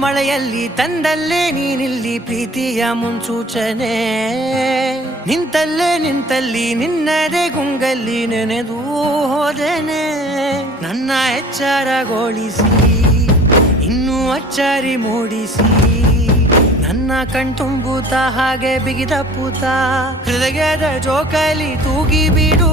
ಮಳೆಯಲ್ಲಿ ತಂದಲ್ಲೇ ನೀನಿಲ್ಲಿ ಪ್ರೀತಿಯ ಮುನ್ಸೂಚನೆ ನಿಂತಲ್ಲಿ ನಿನ್ನದೇ ಗುಂಗಲ್ಲಿ ನೆನೆದು ಹೋದನೆ ನನ್ನ ಎಚ್ಚರಗೊಳಿಸಿ ಇನ್ನೂ ಅಚ್ಚರಿ ಮೂಡಿಸಿ ನನ್ನ ಕಣ್ತುಂಬುತ್ತ ಹಾಗೆ ಬಿಗಿದ ಪೂತ ಹೃದಯದ ಜೋಕಾಲಿ ತೂಗಿ ಬಿಡು